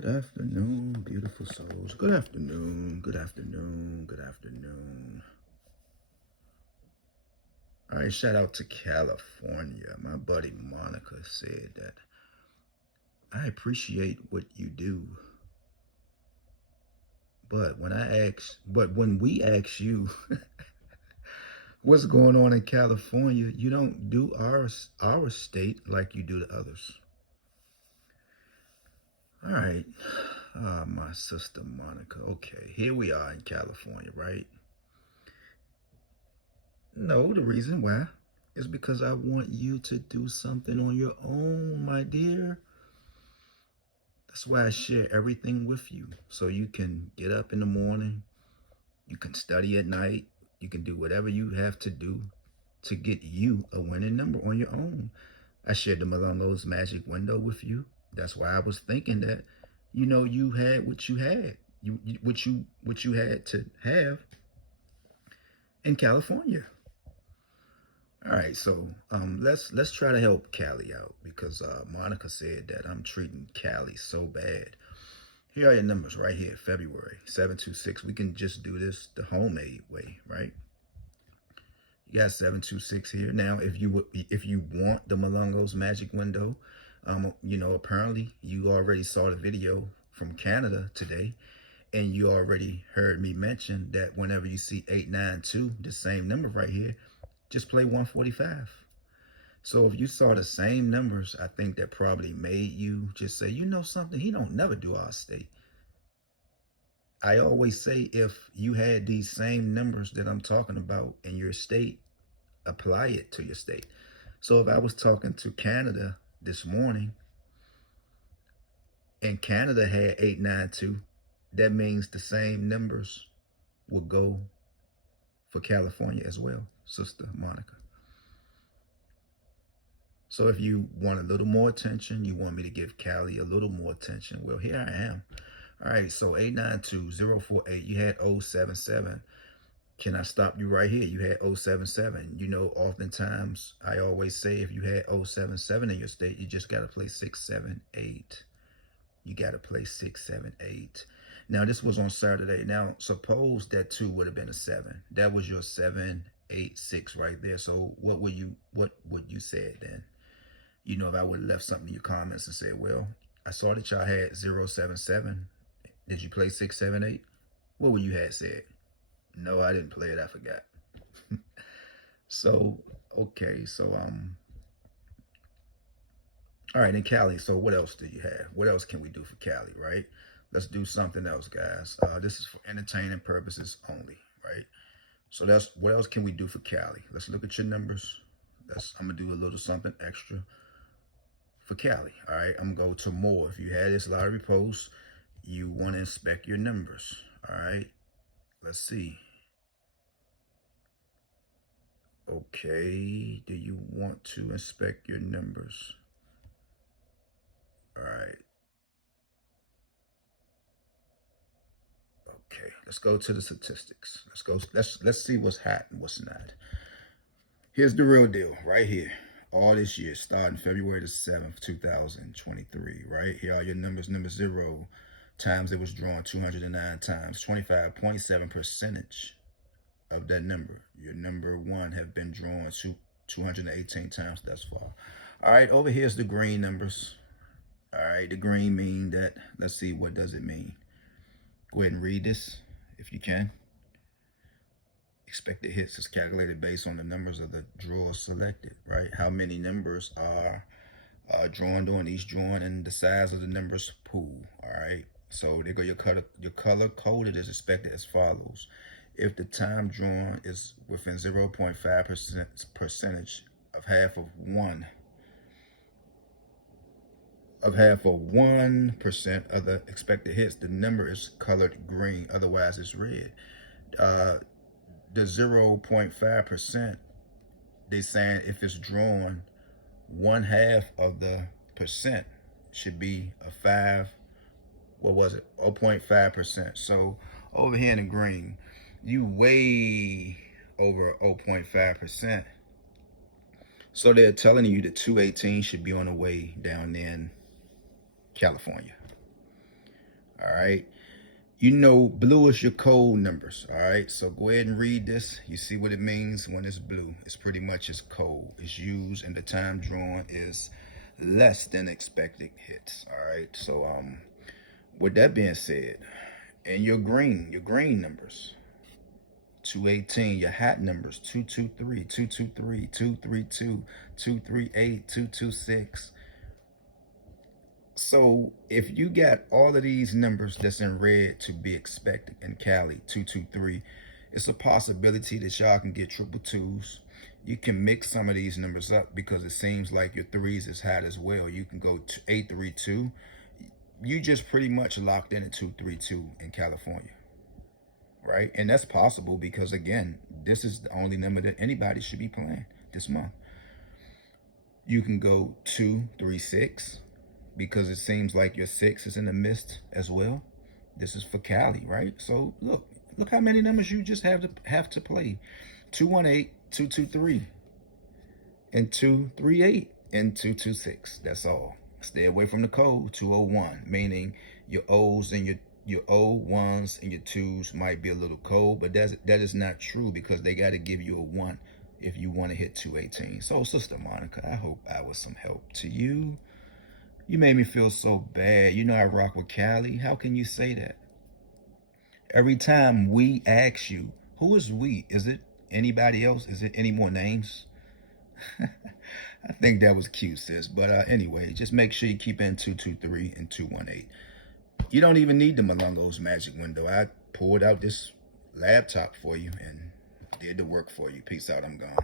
Good afternoon, beautiful souls. Good afternoon, good afternoon, good afternoon. All right, shout out to California. My buddy Monica said that I appreciate what you do. But when we ask you what's going on in California, you don't do our state like you do the others. All right. My sister Monica. Okay, here we are in California, right? No, the reason why is because I want you to do something on your own, my dear. That's why I share everything with you. So you can get up in the morning, you can study at night, you can do whatever you have to do to get you a winning number on your own. I shared the Malongo's magic window with you. That's why I was thinking that, you had what you had. What you had to have in California. All right, so let's try to help Callie out because Monica said that I'm treating Callie so bad. Here are your numbers right here, February 726. We can just do this the homemade way, right? You got 726 here. Now, if you want the Malongo's magic window, apparently you already saw the video from Canada today, and you already heard me mention that whenever you see 892, the same number right here, just play 145. So if you saw the same numbers, I think that probably made you just say, you know something, he don't never do our state. I always say if you had these same numbers that I'm talking about in your state, apply it to your state. So if I was talking to Canada this morning and Canada had 892, that means the same numbers will go for California as well, Sister Monica. So if you want a little more attention, you want me to give Callie a little more attention, well, here I am. All right, so 892-048, you had 077. Can I stop you right here? You had 077. Oftentimes I always say if you had 077 in your state, you just got to play 678. You got to play 678. Now, this was on Saturday. Now, suppose that 2 would have been a 7. That was your 786 right there. So what would you say then? If I would have left something in your comments and said, well, I saw that y'all had 077. Did you play 678? What would you have said? No, I didn't play it. I forgot. So, okay. So, all right. And Callie, so what else do you have? What else can we do for Callie, right? Let's do something else, guys. This is for entertaining purposes only, right? So what else can we do for Callie? Let's look at your numbers. I'm going to do a little something extra for Callie. All right, I'm going to go to more. If you had this lottery post, you want to inspect your numbers. All right, let's see. Okay, do you want to inspect your numbers? All right. Okay, let's go to the statistics. Let's see what's hot and what's not. Here's the real deal right here. All this year, starting February the 7th, 2023, right? Here are your numbers. Number 0 times it was drawn 209 times, 25.7% of that number. Your number 1 have been drawn 218 times thus far. All right, over here's the green numbers. All right, the green mean that, let's see, what does it mean? Go ahead and read this if you can. Expected hits is calculated based on the numbers of the drawers selected, right? How many numbers are drawn during each drawing and the size of the numbers pool, all right? So there go your color coded is expected as follows. If the time drawn is within 0.5% percentage of half of 1% of the expected hits, the number is colored green, otherwise it's red. The 0.5%, they saying if it's drawn 1/2 of the percent should be a 0.5%. So over here in the green, you way over 0.5%. So they're telling you that 218 should be on the way down in California. All right. You know, blue is your code numbers. All right. So go ahead and read this. You see what it means when it's blue. It's pretty much its code. It's used and the time drawn is less than expected hits. All right. So with that being said, and your green numbers. 218, your hat numbers 223, 223, 232, 238, 226. So if you got all of these numbers that's in red to be expected in Cali, 223, it's a possibility that y'all can get triple twos. You can mix some of these numbers up because it seems like your threes is hot as well. You can go to 832. You just pretty much locked in at 232 in California, right? And that's possible because, again, this is the only number that anybody should be playing this month. You can go 236 because it seems like your 6 is in the mist as well. This is for Cali, right? So look how many numbers you just have to play. 218, 223, and 238, and 226. That's all. Stay away from the code 201, meaning your O's and your O1s and your 2s might be a little cold, but that is not true because they got to give you a 1 if you want to hit 218. So, Sister Monica, I hope I was some help to you. You made me feel so bad. You know I rock with Cali. How can you say that? Every time we ask you, who is we? Is it anybody else? Is it any more names? I think that was cute, sis. But anyway, just make sure you keep in 223 and 218. You don't even need the Malongo's magic window. I pulled out this laptop for you and did the work for you. Peace out. I'm gone.